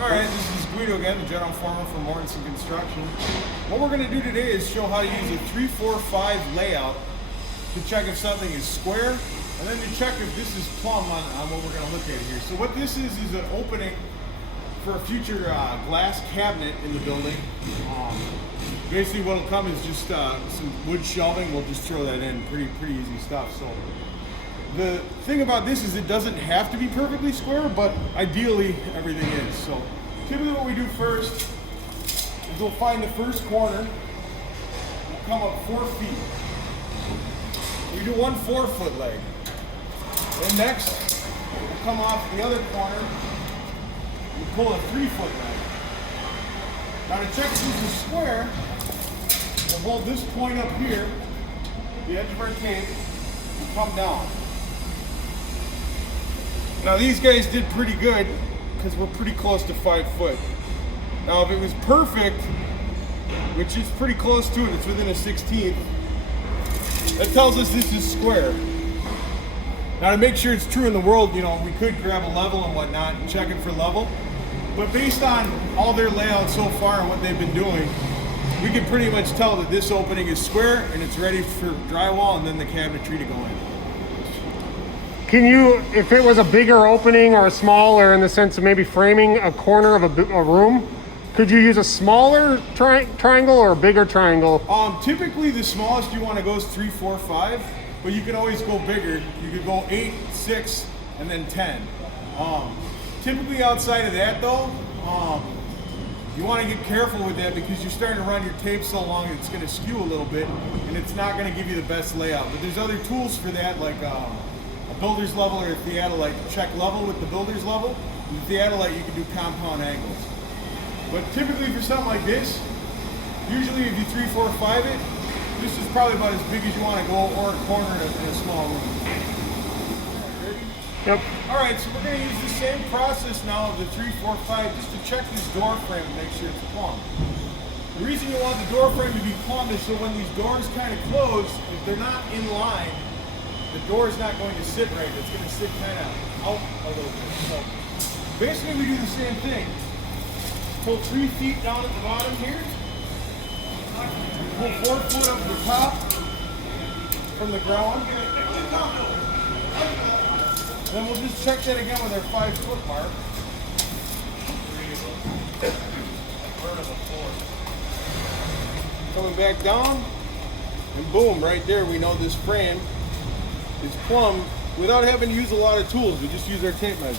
Alright, this is Guido again, the general foreman for Mortenson Construction. What we're going to do today is show how to use a 3-4-5 layout to check if something is square, and then to check if this is plumb on what we're going to look at here. So what this is an opening for a future glass cabinet in the building. Basically what will come is just some wood shelving. We'll just throw that in, pretty easy stuff. So the thing about this is it doesn't have to be perfectly square, but ideally everything is. So typically what we do first is we'll find the first corner, we'll come up 4 feet. We do 1 4-foot leg. Then next, we'll come off the other corner, we pull a 3-foot leg. Now to check if this is square, we'll hold this point up here, the edge of our tape, and come down. Now these guys did pretty good because we're pretty close to 5 foot. Now if it was perfect, which is pretty close to it, it's within a 16th, that tells us this is square. Now to make sure it's true in the world, you know, we could grab a level and whatnot and check it for level. But based on all their layouts so far and what they've been doing, we can pretty much tell that this opening is square and it's ready for drywall and then the cabinetry to go in. Can you, if it was a bigger opening or a smaller, in the sense of maybe framing a corner of a room, could you use a smaller triangle or a bigger triangle? Typically the smallest you want to go is 3, 4, 5, but you can always go bigger. You could go 8, 6, and then 10. Typically outside of that though, you want to get careful with that because you're starting to run your tape so long it's going to skew a little bit and it's not going to give you the best layout. But there's other tools for that, like a builder's level or a theodolite. Check level with the builder's level. With the theodolite you can do compound angles. But typically for something like this, usually if you 3, 4, 5 it, this is probably about as big as you want to go, or a corner in a small room. Ready? Yep. Alright, so we're going to use the same process now of the 3, 4, 5 just to check this door frame and make sure it's plumb. The reason you want the door frame to be plumb is so when these doors kind of close, if they're not in line, the door is not going to sit right. It's going to sit kind of out a little bit. So basically we do the same thing. Pull 3 feet down at the bottom here. Pull 4 foot up the top from the ground. Then we'll just check that again with our 5 foot mark. Coming back down, and boom, right there we know this frame is plumb without having to use a lot of tools. We just use our tape measure.